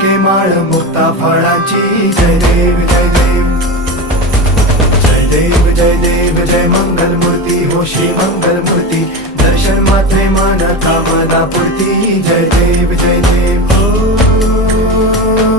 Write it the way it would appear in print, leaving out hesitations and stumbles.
फुलके माळ मुक्ता फळाची जय देव जय देव जय देव जय देव जय मंगल मूर्ती हो श्री मंगल मूर्ती दर्शन मात्रे मान कामना पूर्ती जय देव जय देव हो